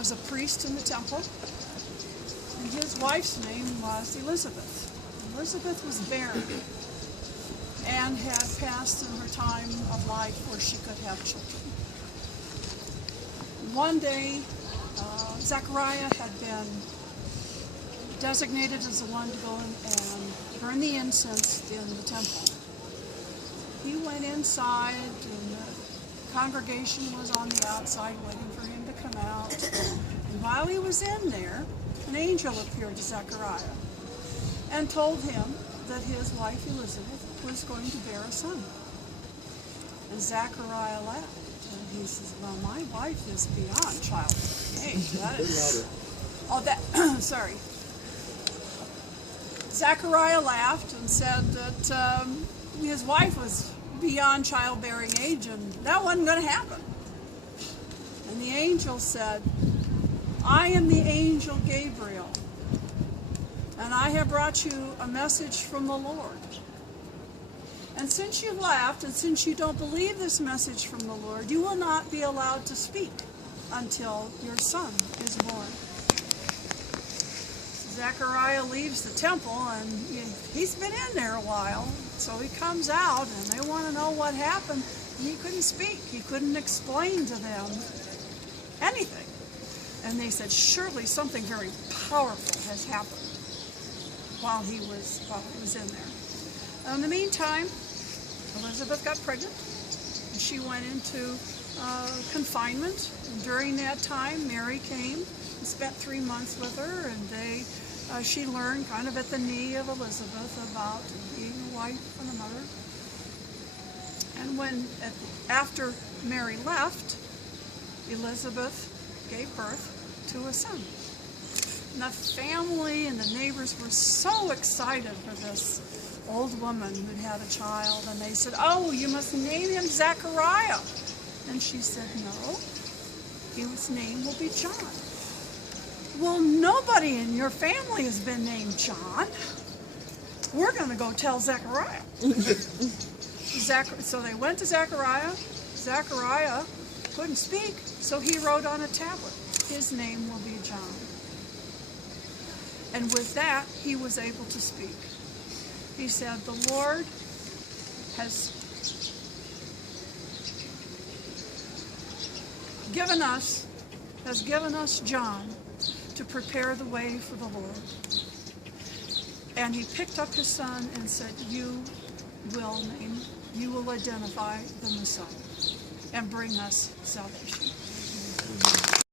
was a priest in the temple, and his wife's name was Elizabeth. Elizabeth was barren and had passed in her time of life where she could have children. One day, Zechariah had been designated as the one to go and burn the incense in the temple. He went inside, and the congregation was on the outside waiting for him to come out. And while he was in there, an angel appeared to Zechariah and told him that his wife Elizabeth was going to bear a son. And Zechariah laughed, and he says, well, my wife is beyond childbearing age. That is, sorry. Zechariah laughed and said that his wife was beyond childbearing age, and that wasn't going to happen. And the angel said, I am the angel Gabriel, and I have brought you a message from the Lord. And since you laughed, and since you don't believe this message from the Lord, you will not be allowed to speak until your son is born. Zechariah leaves the temple, and he's been in there a while, so he comes out, and they want to know what happened. He couldn't speak. He couldn't explain to them anything. And they said, surely something very powerful has happened while he was in there. In the meantime, Elizabeth got pregnant, and she went into confinement. And during that time, Mary came and spent 3 months with her, and she learned kind of at the knee of Elizabeth about being a wife and a mother. And after Mary left, Elizabeth gave birth to a son. And the family and the neighbors were so excited for this old woman who'd had a child, and they said, oh, you must name him Zechariah. And she said, no, his name will be John. Well, nobody in your family has been named John. We're going to go tell Zechariah. So they went to Zechariah. Zechariah couldn't speak, so he wrote on a tablet, his name will be John. And with that, he was able to speak. He said, the Lord has given us John to prepare the way for the Lord. And he picked up his son and said, you will identify the Messiah and bring us salvation.